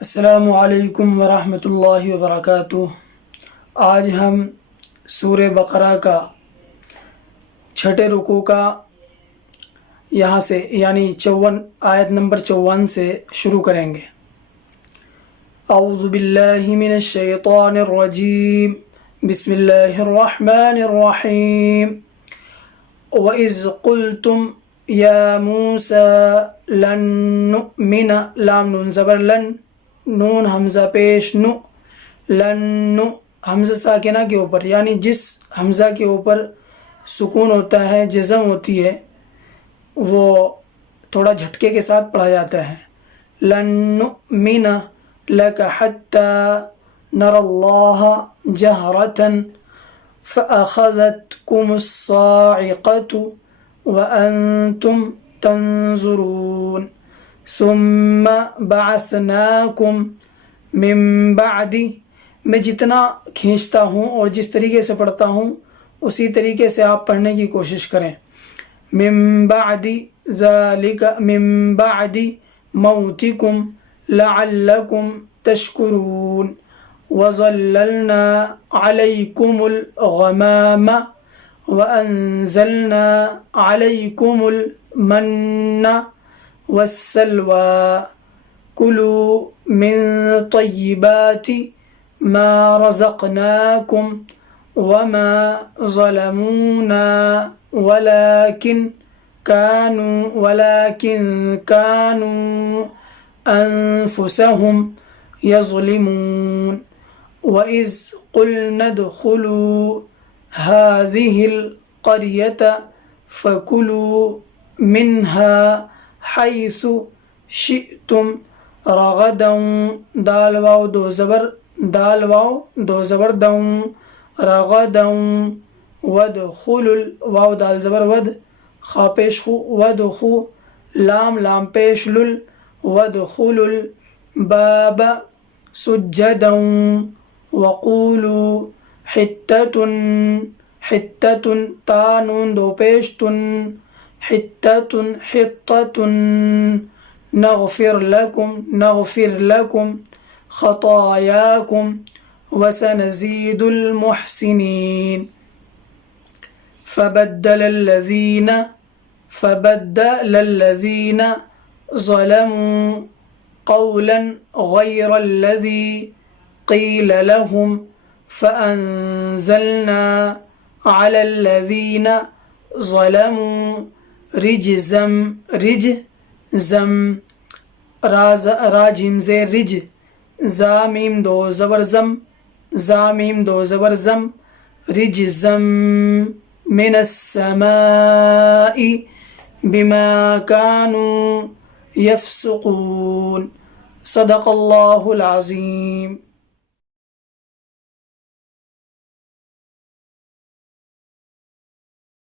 السلام علیکم ورحمۃ اللہ وبرکاتہ۔ آج ہم سورہ بقرہ کا چھٹے رکوع کا یہاں سے یعنی آیت نمبر 54 سے شروع کریں گے۔ اعوذ باللہ من الشیطان الرجیم، بسم اللہ الرحمن الرحیم۔ وَإِذْ قُلْتُمْ يَا مُوسَى لَن نُؤْمِنَ، لام نون زبر لن، نون حمزہ پیش نو، لن حمزہ ساکنہ کے اوپر، یعنی جس حمزہ کے اوپر سکون ہوتا ہے، جزم ہوتی ہے، وہ تھوڑا جھٹکے کے ساتھ پڑھا جاتا ہے۔ لن نؤمن لک حتی نر اللہ جہرۃ فأخذتکم الصاعقۃ وانتم تنظرون ثم بعثناکم من بعد، میں جتنا کھینچتا ہوں اور جس طریقے سے پڑھتا ہوں اسی طریقے سے آپ پڑھنے کی کوشش کریں۔ من بعد ذالک، من بعد موتکم لعلکم تشکرون وظللنا علیکم الغمام وانزلنا علیکم المن والسلوى کلوا من طیبات ما رزقناکم وما ظلمونا ولكن كانوا أنفسهم يظلمون وإذ قلنا ادخلوا هذه القرية فكلوا منها حيث شئتم رغدا، دال واو دو زبر دوں، رغدا وادخلوا، واو دال زبر ود، خا پیش خو، وادخو، لام پیش لل، وادخلوا الباب سجدا وقولوا حتة، تا نون دو پیش تن، حطة نغفر لكم خطاياكم وسنزيد المحسنين فبدل الذين ظلموا قولا غير الذي قيل لهم فأنزلنا على الذين ظلموا رجزم راجم زے رج، زامیم دو زبر زم، رجزم من السماء بما كانوا يفسقون۔ صدق اللہ العظیم۔